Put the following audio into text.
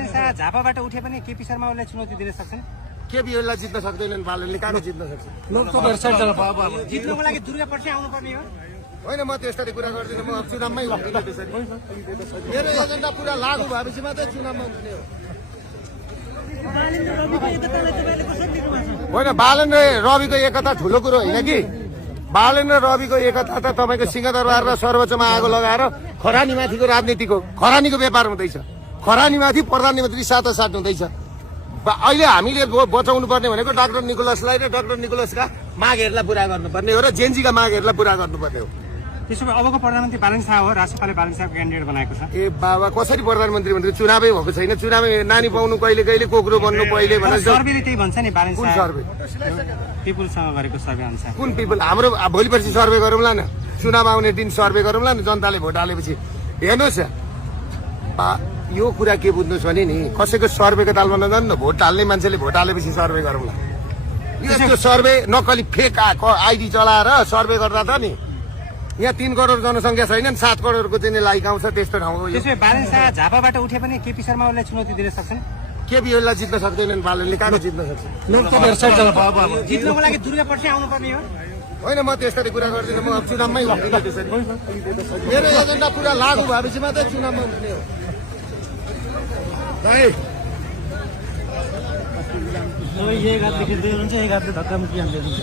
बालन शाह झापाबाट उठे पनि केपी शर्मा ओलीलाई चुनौती दिन सक्छन्? केपी ओलीलाई जित्न सक्दैनन्, बालनले कहाँ जित्न सक्छ? जित्नुको लागि दुर्गा पर्सि आउनुपर्ने हो। होइन, म त्यस्तरी कुरा गर्दिनँ। म चुनावमै उठ्दिनँ त्यसरी। मेरो एजेन्डा पुरा लागू भएपछि मात्रै चुनावमा उठ्ने हो। होइन, बालन र रविको एकता ठुलो कुरो होइन कि। बालन र रविको एकता त तपाईँको सिंहदरबार र सर्वोच्चमा आगो लगाएर खरानीमाथिको राजनीतिको खरानीको व्यापार हुँदैछ। खरानीमाथि प्रधानमन्त्री साथसाथ हुँदैछ। अहिले हामीले बचाउनु पर्ने भनेको डाक्टर निकोलसलाई र डाक्टर निकोलसका मागहरूलाई पुरा गर्नुपर्ने हो र जेएनजीका मागहरूलाई पुरा गर्नुपर्ने हो। त्यसो भए अबको प्रधानमन्त्री बालन शाह हो, राष्ट्रपालले बालन शाहको क्यान्डिडेट बनाएको छ। ए बाबा, कसरी प्रधानमन्त्री भनेको? चुनावै भएको छैन। चुनावै नानी पाउनु कहिले कहिले, कोक्रो बन्नु पहिले भनेर सर्वेले त्यही भन्छ नि। बालन कुन शाह सर्वे? पिपुलसँग गरेको सर्वे अनुसार। कुन पिपल? हाम्रो भोलि पर्सि सर्वे गरौँला न, चुनाव आउने दिन सर्वे गरौँला न। जनताले भोट हालेपछि हेर्नुहोस् यो कुरा के बुझ्नुहोस् भने नि, कसैको सर्वेको तालमा नजानु न। भोट हाल्ने मान्छेले भोट हालेपछि सर्वे गरौँला। यो सर्वे नक्कली फेक आइडी चलाएर सर्वे गर्दा त नि यहाँ 3 करोड जनसङ्ख्या छैन, 7 करोडको चाहिँ लाइक आउँछ। त्यस्तो ठाउँ हो। त्यसो भए बालन शाह झापाबाट उठे पनि केपी शर्मा ओलीलाई चुनौती दिन सक्छन्? केपी ओलीलाई जित्न सक्दैनन्, बालनले कहाँ जित्न सक्छ? जित्नुको लागि दुर्गा पर्सि आउनुपर्ने हो। होइन, म त्यस्तरी कुरा गर्दिनँ। म चुनावमै उठ्दिनँ त्यसरी। मेरो एजेन्डा पुरा लागू भएपछि मात्रै चुनावमा उठ्ने हो। एक हातले खिच्दै हुन्छ, एक हातले धक्का मुक्की हाल्दै हुन्छ।